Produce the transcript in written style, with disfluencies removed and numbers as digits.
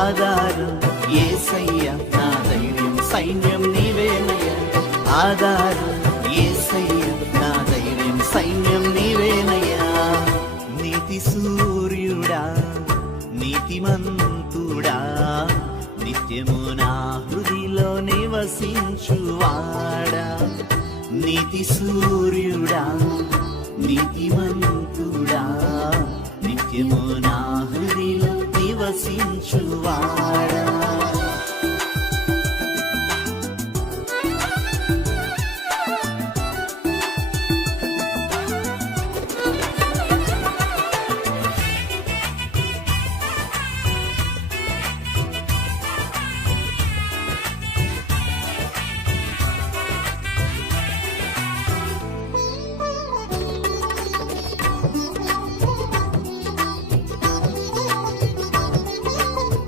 ఆధారం యేసయ్య నా ధైర్యం సైన్యం నీవేనయ్యా. ఆధారం యేసయ్య నా ధైర్యం సైన్యం నీవేనయ్యా. నీతి సూర్యుడా నీతిమంతుడా నిత్యము నా హృదిలో నివసించువాడా. నీతి సూర్యుడా నీతిమంతుడా నిత్యము నా హృదిలో నివసించువాడా.